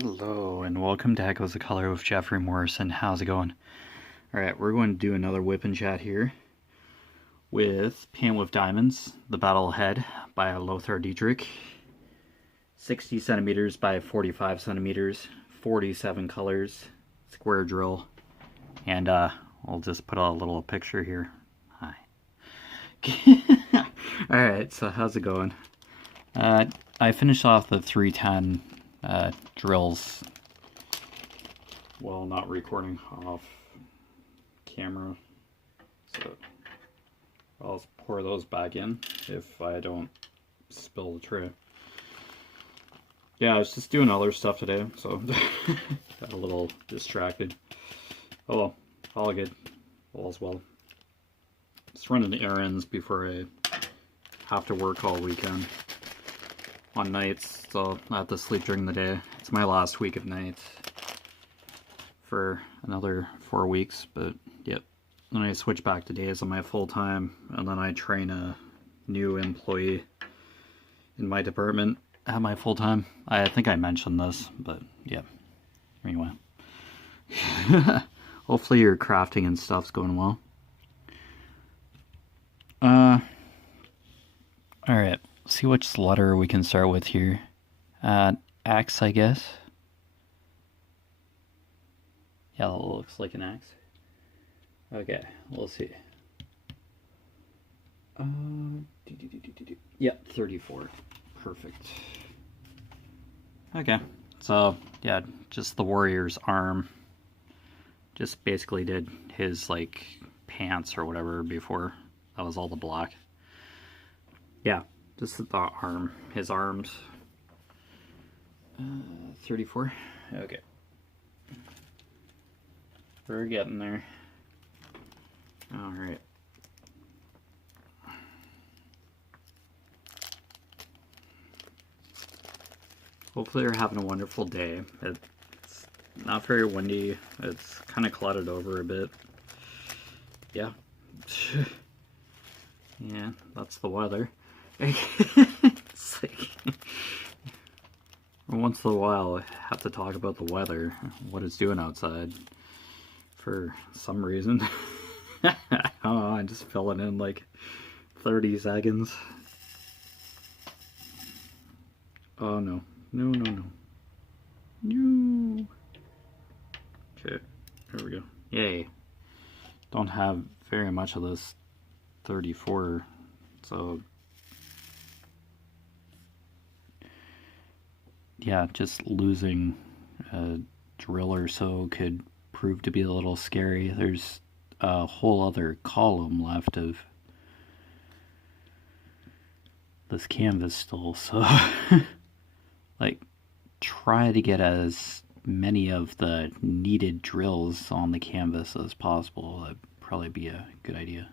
Hello and welcome to Echoes of Color with Jefferey Morrison. How's it going? Alright, we're going to do another WIP and chat here with Paint with Diamonds, The Battle Ahead by Lothar Dietrich. 60 centimeters by 45 centimeters, 47 colors, square drill, and I'll just put a little picture here. Hi. Alright, so how's it going? I finished off the 310 drills while not recording off camera, so I'll pour those back in if I don't spill the tray. Yeah, I was just doing other stuff today, so got a little distracted. Oh well, all good, all's well. Just running errands before I have to work all weekend on nights, so I have to sleep during the day. It's my last week of nights for another 4 weeks, but yep. Then I switch back to days on my full time, and then I train a new employee in my department at my full time. I think I mentioned this, but yeah. Anyway. Hopefully your crafting and stuff's going well. Alright. See which letter we can start with here. X, I guess. Yeah, that looks like an X. Okay, we'll see. Yep, 34. Perfect. Okay, so yeah, just the warrior's arm. Just basically did his like pants or whatever before. That was all the black. Yeah. This is the arm, his arms. 34. Okay. We're getting there. Alright. Hopefully you're having a wonderful day. It's not very windy. It's kind of clouded over a bit. Yeah. Yeah, that's the weather. It's like, once in a while I have to talk about the weather, what it's doing outside, for some reason. I don't know, I just fill it in like 30 seconds. Oh no, no, no, no. No. Okay, here we go. Yay. Don't have very much of this 34, so yeah, just losing a drill or so could prove to be a little scary. There's a whole other column left of this canvas still, so like try to get as many of the needed drills on the canvas as possible. That'd probably be a good idea.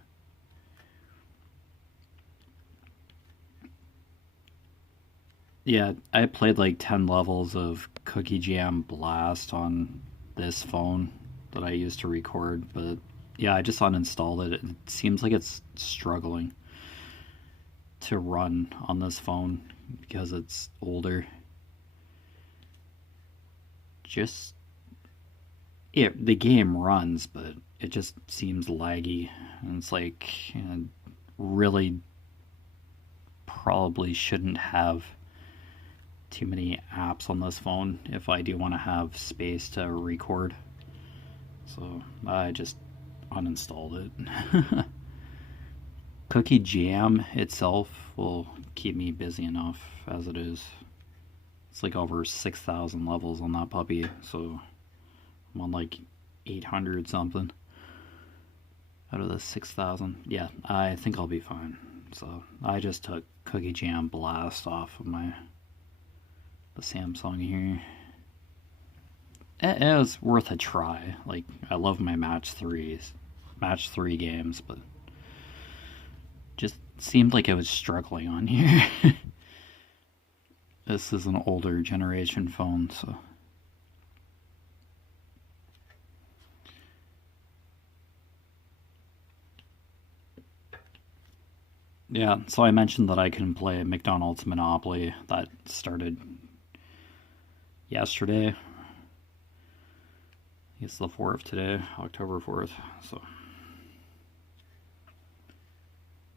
Yeah, I played like 10 levels of Cookie Jam Blast on this phone that I used to record, but yeah, I just uninstalled it. It seems like it's struggling to run on this phone because it's older. Just, yeah, the game runs, but it just seems laggy. And it's like, really probably shouldn't have too many apps on this phone if I do want to have space to record. So I just uninstalled it. Cookie Jam itself will keep me busy enough as it is. It's like over 6,000 levels on that puppy, so I'm on like 800 something out of the 6,000. Yeah, I think I'll be fine. So I just took Cookie Jam Blast off of the Samsung here. It was worth a try. Like, I love my match 3 games, but just seemed like it was struggling on here. This is an older generation phone, so yeah, so I mentioned that I can play McDonald's Monopoly. That started yesterday. It's the 4th today, October 4th.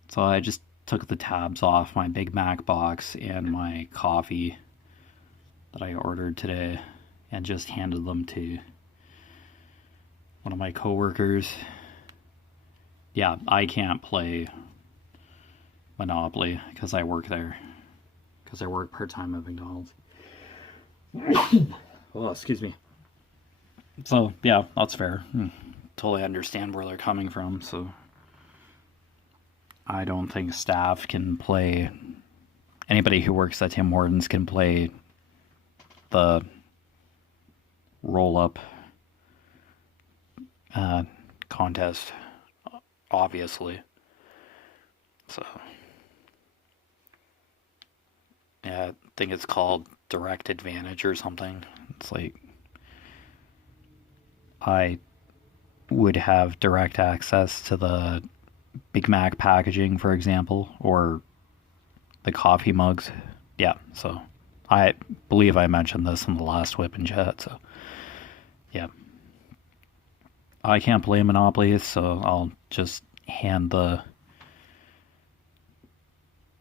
So I just took the tabs off my Big Mac box and my coffee that I ordered today and just handed them to one of my coworkers. Yeah, I can't play Monopoly because I work there. Because I work part-time at McDonald's. Oh, excuse me. So, yeah, that's fair. Totally understand where they're coming from, so I don't think staff can play. Anybody who works at Tim Hortons can play the roll-up contest, obviously. So, yeah, I think it's called Direct Advantage or something. It's like I would have direct access to the Big Mac packaging, for example, or the coffee mugs. Yeah, so I believe I mentioned this in the last WIP and chat, so yeah. I can't play Monopoly, so I'll just hand the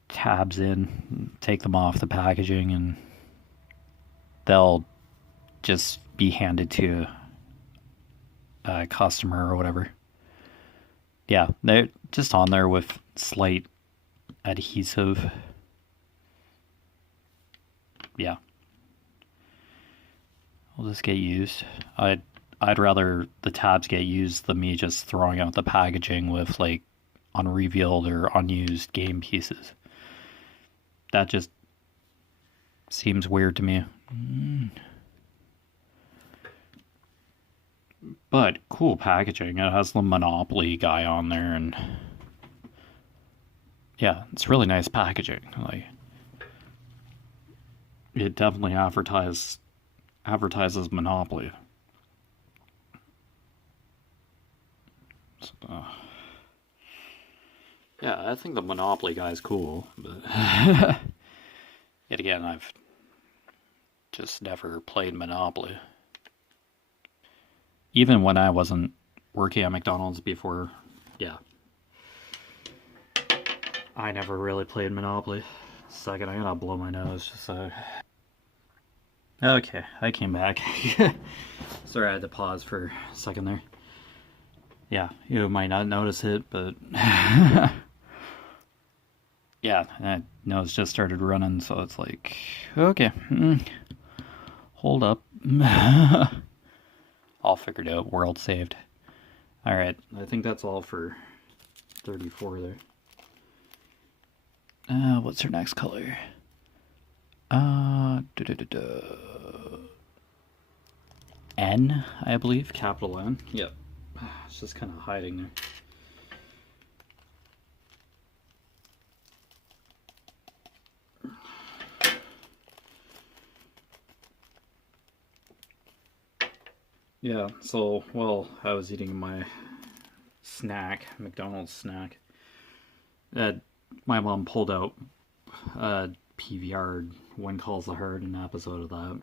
tabs in, take them off the packaging, and they'll just be handed to a customer or whatever. Yeah, they're just on there with slight adhesive. Yeah. I'll just get used. I'd rather the tabs get used than me just throwing out the packaging with like unrevealed or unused game pieces. That just seems weird to me. But cool packaging. It has the Monopoly guy on there, and yeah, it's really nice packaging. Like, it definitely advertises Monopoly. So, yeah, I think the Monopoly guy is cool, but yet again, I've just never played Monopoly. Even when I wasn't working at McDonald's before, yeah. I never really played Monopoly. Second, I gotta blow my nose just so. Okay, I came back. Sorry, I had to pause for a second there. Yeah, you might not notice it, but yeah, that nose just started running, so it's like, okay, hold up. All figured out, world saved. Alright, I think that's all for 34 there. What's her next color? N, I believe, capital N. Yep. It's just kind of hiding there. Yeah, so, well, I was eating my snack, McDonald's snack. My mom pulled out PVR One Calls the Herd, an episode of that.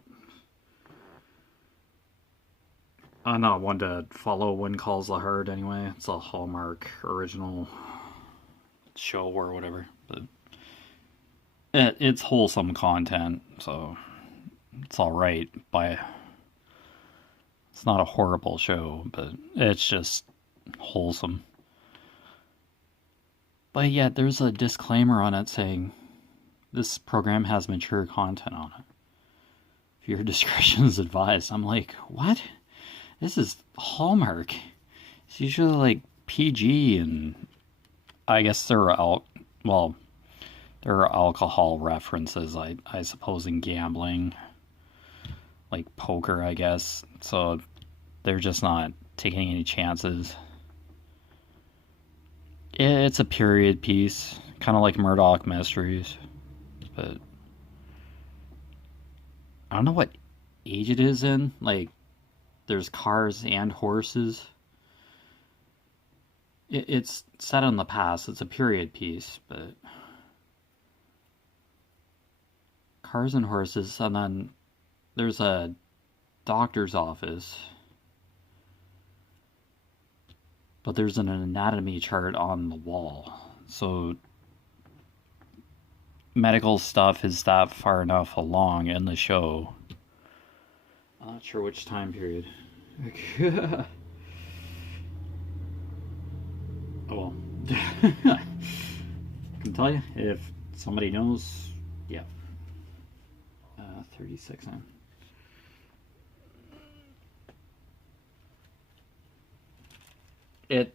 I'm not one to follow One Calls the Herd anyway. It's a Hallmark original show or whatever. But it's wholesome content, so it's alright. It's not a horrible show, but it's just wholesome. But yeah, there's a disclaimer on it saying this program has mature content on it. Viewer discretion is advised. I'm like, what? This is Hallmark. It's usually like PG, and I guess there are alcohol references, I suppose, in gambling, like poker, I guess. So they're just not taking any chances. It's a period piece, kind of like Murdoch Mysteries, but I don't know what age it is in. Like, there's cars and horses. It's set in the past. It's a period piece, but cars and horses, and then there's a doctor's office, but there's an anatomy chart on the wall. So medical stuff is that far enough along in the show. I'm not sure which time period. Oh well. I can tell you if somebody knows. Yeah. 36 on. It's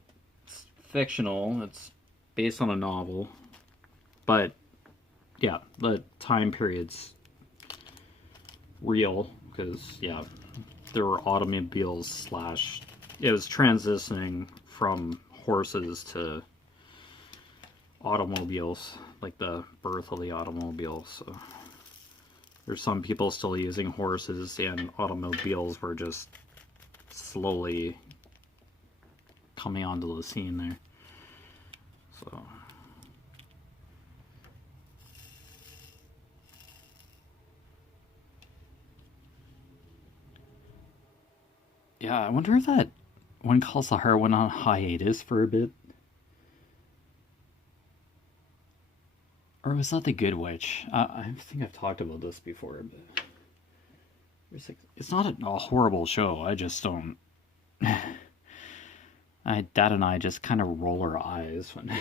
fictional. It's based on a novel, but yeah, the time period's real because yeah, there were automobiles slash. It was transitioning from horses to automobiles, like the birth of the automobile. So there's some people still using horses, and automobiles were just slowly coming onto the scene there. So yeah, I wonder if that one calls the heart went on hiatus for a bit. Or was that the Good Witch? I think I've talked about this before, but it's not a horrible show. I just don't. Dad and I just kind of roll our eyes when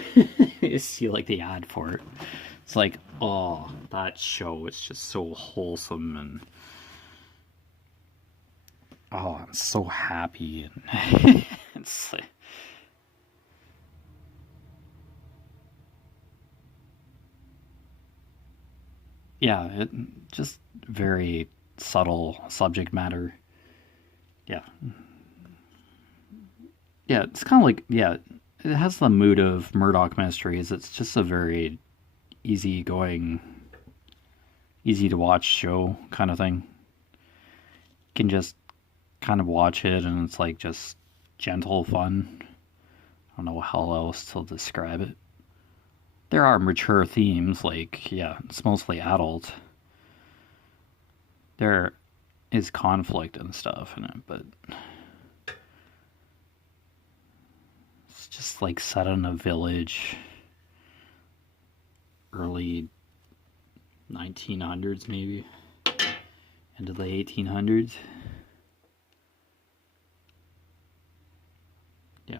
you see like the ad for it. It's like, oh, that show is just so wholesome and oh, I'm so happy and it's like, yeah, it just very subtle subject matter. Yeah. Yeah, it's kind of like, yeah, it has the mood of Murdoch Mysteries. It's just a very easygoing, easy to watch show kind of thing. You can just kind of watch it and it's like just gentle fun. I don't know how else to describe it. There are mature themes, like, yeah, it's mostly adult. There is conflict and stuff in it, but it's just like set in a village, early 1900s maybe, into the 1800s. Yeah.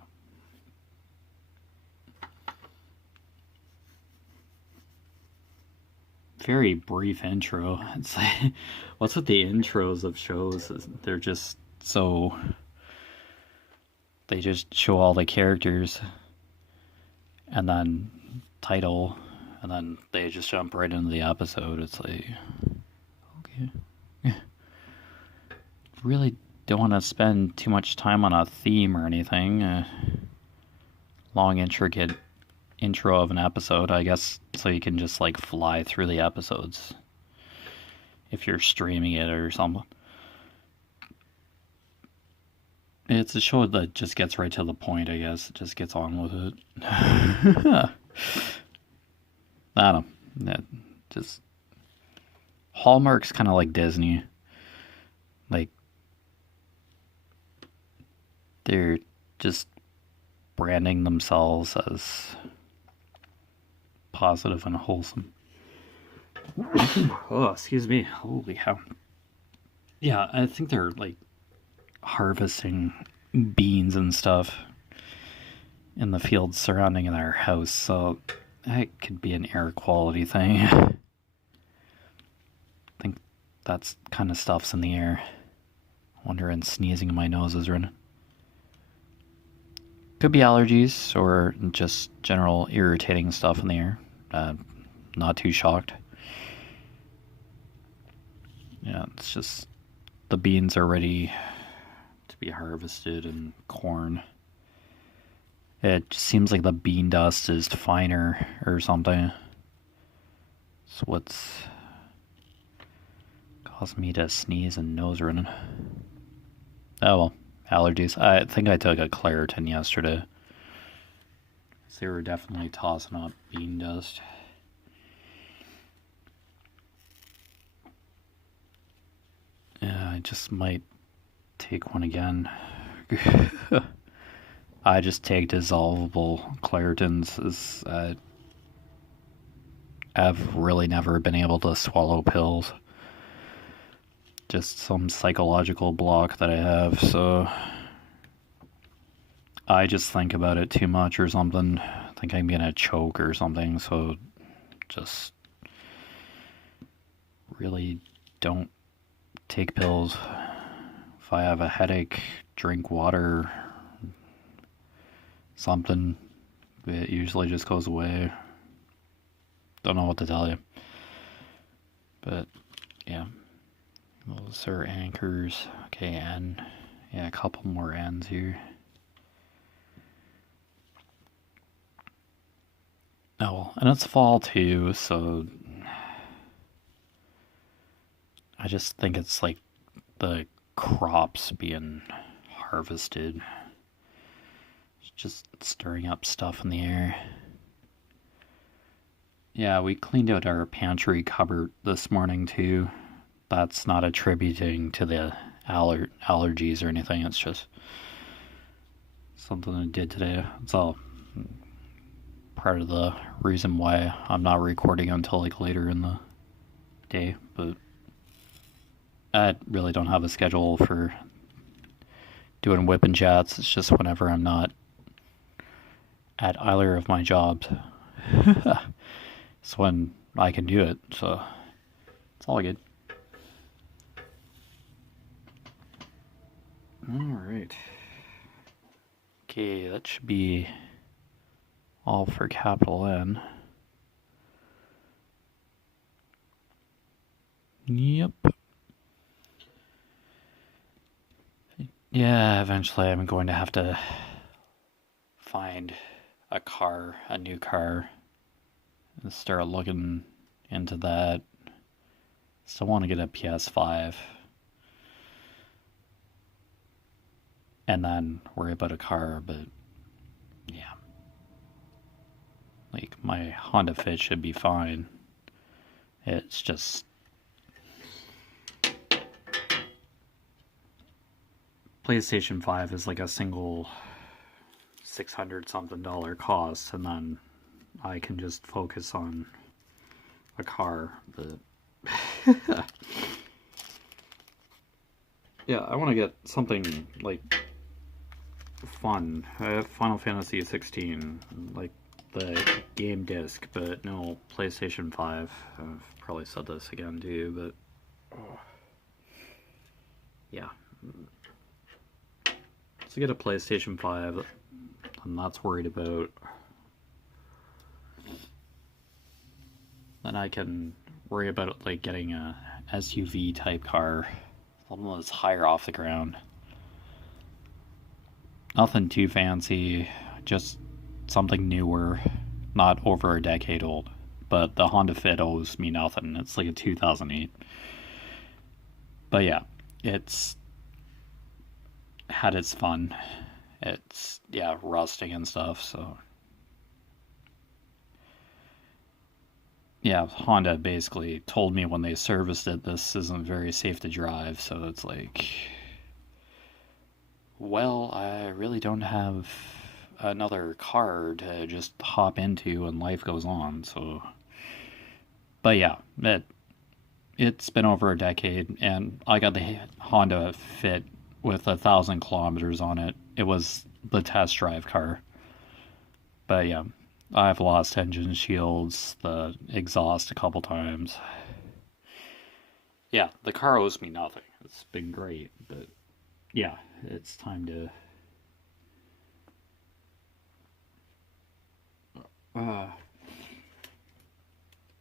Very brief intro. It's like, what's with the intros of shows? They're just so. They just show all the characters and then title, and then they just jump right into the episode. It's like, okay. Really don't want to spend too much time on a theme or anything. Long, intricate intro of an episode, I guess, so you can just like fly through the episodes if you're streaming it or something. It's a show that just gets right to the point, I guess. It just gets on with it. I don't know. Just Hallmark's kind of like Disney. Like, they're just branding themselves as positive and wholesome. Oh, excuse me. Holy hell. Yeah, I think they're like harvesting beans and stuff in the fields surrounding their house, so that could be an air quality thing. I think that's kind of stuff's in the air. Wondering sneezing in my nose is running. Could be allergies or just general irritating stuff in the air. Not too shocked. Yeah, it's just the beans are ready to be harvested and corn. It just seems like the bean dust is finer or something. It's what's caused me to sneeze and nose running. Oh well, allergies. I think I took a Claritin yesterday. So they were definitely tossing up bean dust. just might take one again. I just take dissolvable Claritins. I've really never been able to swallow pills. Just some psychological block that I have, so I just think about it too much or something. I think I'm gonna choke or something, so just really don't take pills. If I have a headache, drink water, something. It usually just goes away. Don't know what to tell you. But, yeah. Those are anchors. Okay, N. Yeah, a couple more N's here. Oh, well, and it's fall too, so I just think it's like the crops being harvested. It's just stirring up stuff in the air. Yeah, we cleaned out our pantry cupboard this morning too. That's not attributing to the allergies or anything. It's just something I did today. It's all part of the reason why I'm not recording until like later in the day. But I really don't have a schedule for doing WIP and chats. It's just whenever I'm not at either of my jobs. It's when I can do it. So it's all good. Alright. Okay, that should be all for capital N. Yep. Yeah, eventually I'm going to have to find a new car, and start looking into that. Still want to get a PS5. And then worry about a car, but yeah. Like, my Honda Fit should be fine. It's just PlayStation 5 is like a single $600 something cost, and then I can just focus on a car, but yeah, I want to get something like fun. I have Final Fantasy 16, like the game disc, but no PlayStation 5. I've probably said this again too, but yeah. To get a PlayStation 5, I'm not worried about. Then I can worry about like getting a SUV type car, something that's higher off the ground. Nothing too fancy, just something newer, not over a decade old. But the Honda Fit owes me nothing. It's like a 2008. But yeah, it's had its fun. It's, yeah, rusting and stuff, so. Yeah, Honda basically told me when they serviced it, this isn't very safe to drive, so it's like, well, I really don't have another car to just hop into and life goes on, so. But yeah, it's been over a decade, and I got the Honda Fit with 1,000 kilometers on it. It was the test drive car. But yeah, I've lost engine shields, the exhaust a couple times. Yeah, the car owes me nothing. It's been great, but yeah, it's time to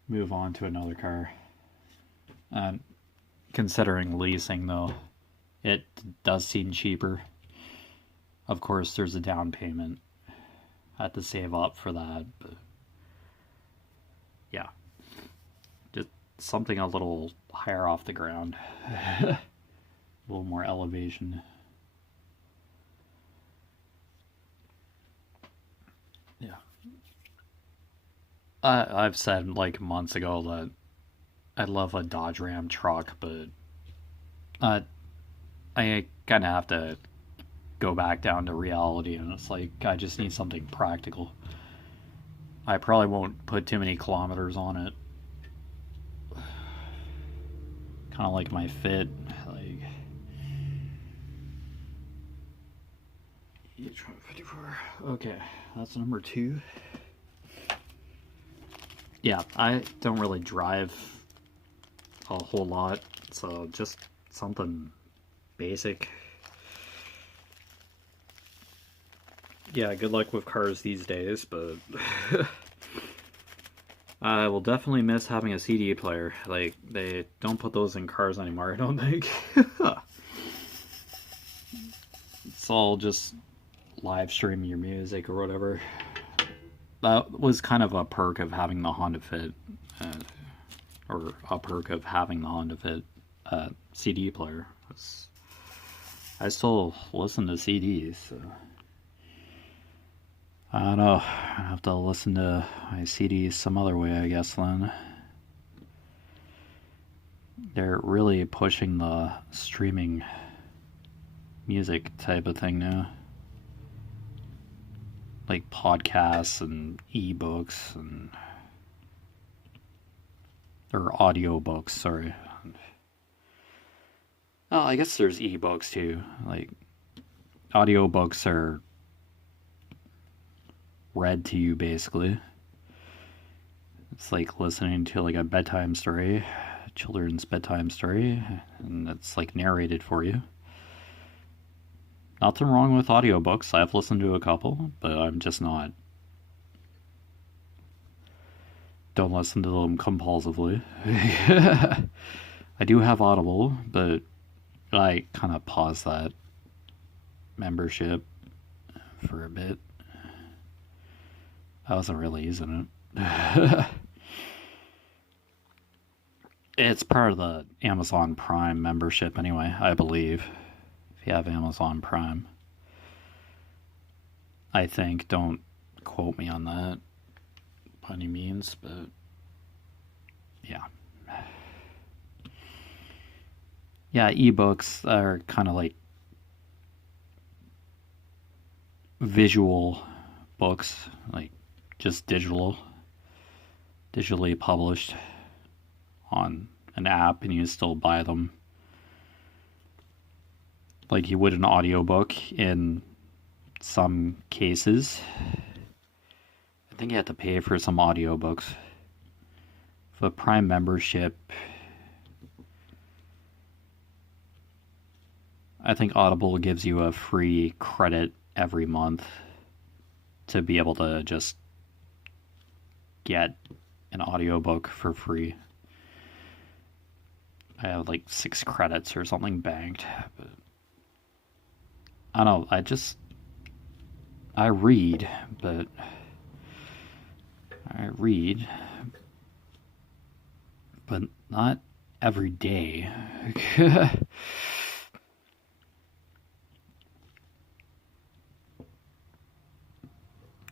move on to another car. And considering leasing, though, it does seem cheaper. Of course, there's a down payment. I had to save up for that, but yeah, just something a little higher off the ground, a little more elevation. Yeah, I've said like months ago that I love a Dodge Ram truck, but I kind of have to go back down to reality, and it's like I just need something practical. I probably won't put too many kilometers on it. Kind of like my fit, like 54. Okay, that's number 2. Yeah, I don't really drive a whole lot, so just something basic. Yeah, good luck with cars these days, but I will definitely miss having a CD player. Like, they don't put those in cars anymore, I don't think. It's all just live streaming your music or whatever. That was kind of a perk of having the Honda Fit, or a perk of having the Honda Fit CD player. I still listen to CDs, so I don't know. I have to listen to my CDs some other way, I guess, then. They're really pushing the streaming music type of thing now. Like podcasts and ebooks and or audiobooks, sorry. Oh, I guess there's ebooks too. Like audiobooks are read to you basically. It's like listening to like a bedtime story, a children's bedtime story, and it's like narrated for you. Nothing wrong with audiobooks. I've listened to a couple, but I'm just not. Don't listen to them compulsively. I do have Audible, but I kind of paused that membership for a bit. I wasn't really using it. It's part of the Amazon Prime membership anyway, I believe. If you have Amazon Prime. I think, don't quote me on that by any means, but yeah. Yeah, ebooks are kind of like visual books, like just digitally published on an app, and you still buy them like you would an audiobook in some cases. I think you have to pay for some audiobooks. For Prime membership, I think Audible gives you a free credit every month to be able to just get an audiobook for free. I have like 6 credits or something banked. But I don't know, I read, but not every day.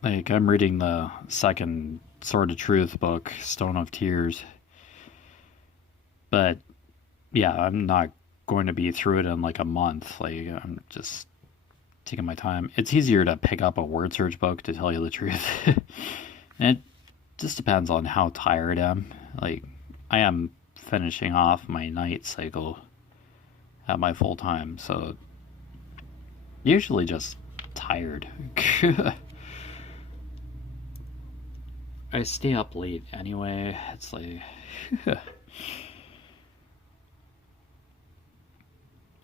Like, I'm reading the second Sword of Truth book, Stone of Tears. But, yeah, I'm not going to be through it in like a month. Like, I'm just taking my time. It's easier to pick up a word search book, to tell you the truth. And it just depends on how tired I am. Like, I am finishing off my night cycle at my full time, so usually just tired. I stay up late anyway. It's like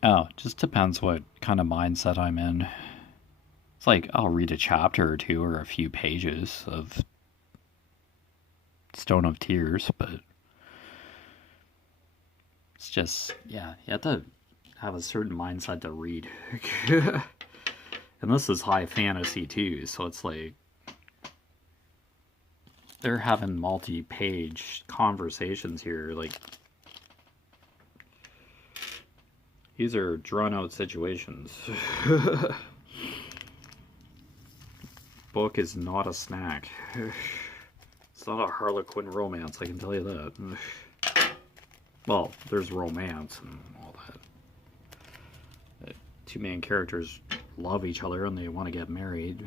oh, just depends what kind of mindset I'm in. It's like I'll read a chapter or two or a few pages of Stone of Tears, but it's just, yeah, you have to have a certain mindset to read. And this is high fantasy too, so it's like they're having multi-page conversations here. Like, these are drawn-out situations. Book is not a snack. It's not a Harlequin romance, I can tell you that. Well, there's romance and all that. two main characters love each other and they want to get married.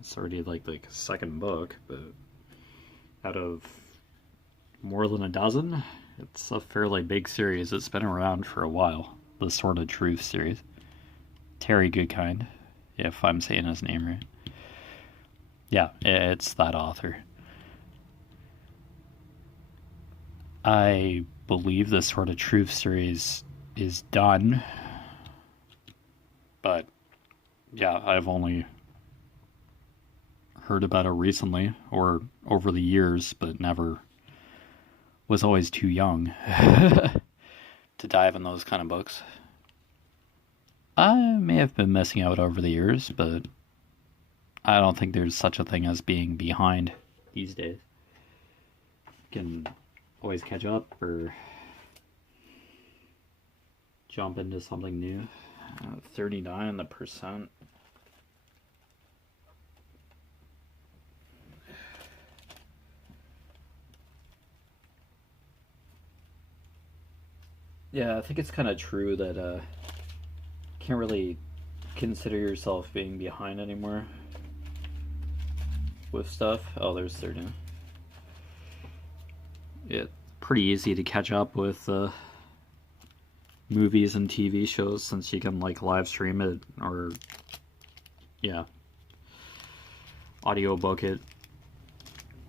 It's already like the second book, but out of more than a dozen, it's a fairly big series. It's been around for a while. The Sword of Truth series. Terry Goodkind, if I'm saying his name right. Yeah, it's that author. I believe the Sword of Truth series is done, but yeah, I've only heard about it recently or over the years, but never was always too young to dive in those kind of books. I may have been missing out over the years, but I don't think there's such a thing as being behind these days. You can always catch up or jump into something new. 39%. Yeah, I think it's kind of true that can't really consider yourself being behind anymore with stuff. Oh, there's 30. It's pretty easy to catch up with movies and TV shows since you can like live stream it or audiobook it.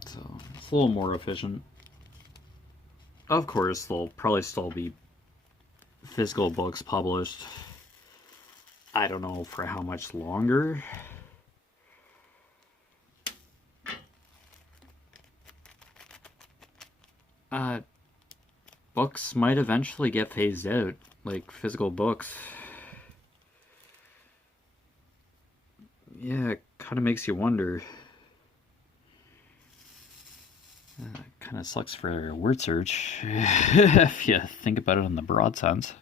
So it's a little more efficient. Of course, there'll probably still be physical books published. I don't know for how much longer. Books might eventually get phased out, like physical books. Yeah, it kind of makes you wonder. Kind of sucks for word search if you think about it in the broad sense.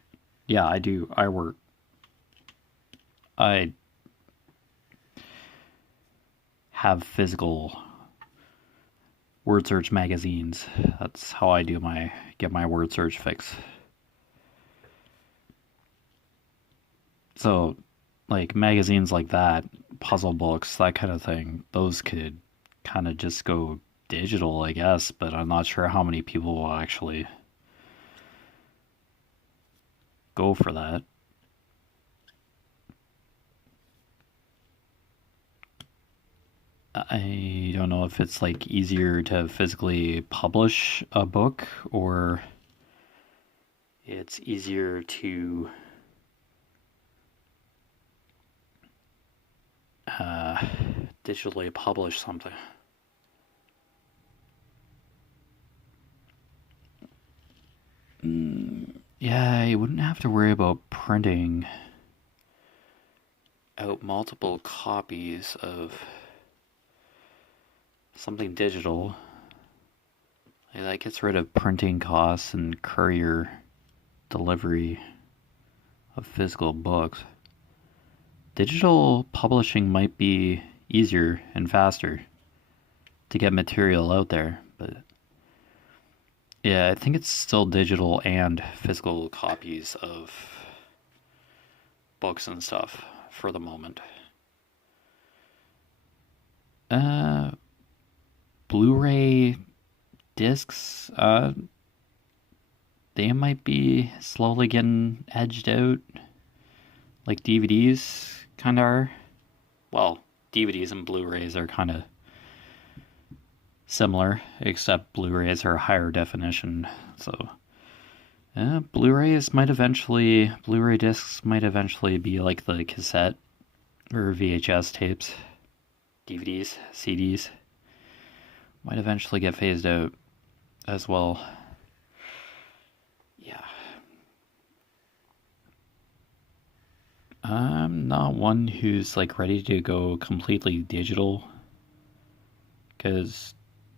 Yeah, I do. I have physical word search magazines. That's how I get my word search fix. So, like magazines like that, puzzle books, that kind of thing, those could kind of just go digital, I guess, but I'm not sure how many people will actually go for that. I don't know if it's like easier to physically publish a book or it's easier to digitally publish something. Yeah, you wouldn't have to worry about printing out multiple copies of something digital. Like, that gets rid of printing costs and courier delivery of physical books. Digital publishing might be easier and faster to get material out there, but yeah, I think it's still digital and physical copies of books and stuff for the moment. Blu-ray discs, they might be slowly getting edged out, like DVDs kind of are. Well, DVDs and Blu-rays are kind of similar, except Blu-rays are higher definition. So, Blu-ray discs might eventually be like the cassette or VHS tapes. DVDs, CDs might eventually get phased out as well. Yeah. I'm not one who's like ready to go completely digital, because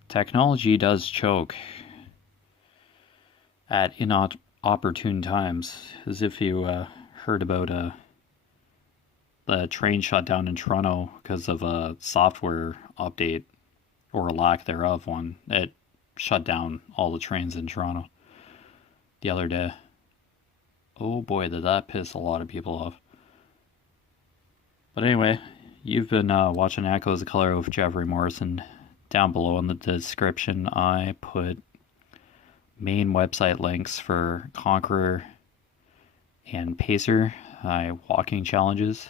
technology does choke at inopportune times. As if you heard about the train shut down in Toronto because of a software update, or a lack thereof one. It shut down all the trains in Toronto the other day. Oh boy, did that piss a lot of people off. But anyway, you've been watching Echoes of Color with Jefferey Morrison. Down below in the description, I put main website links for Conqueror and Pacer, walking challenges.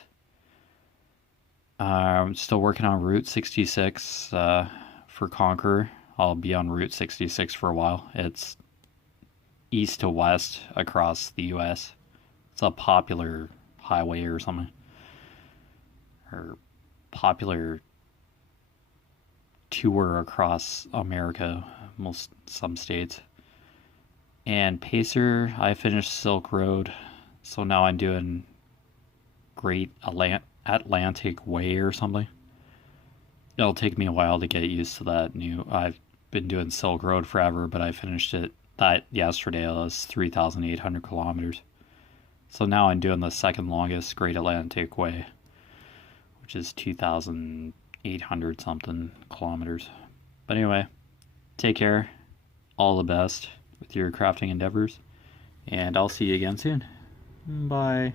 I'm still working on Route 66 for Conqueror. I'll be on Route 66 for a while. It's east to west across the US. It's a popular highway or something. Or popular tour across America, some states. And Pacer, I finished Silk Road, so now I'm doing Great Atlantic Way or something. It'll take me a while to get used to that new. I've been doing Silk Road forever, but I finished that yesterday. It was 3,800 kilometers. So now I'm doing the second longest Great Atlantic Way, which is 2,800 something kilometers. But anyway, take care. All the best with your crafting endeavors. And I'll see you again soon. Bye.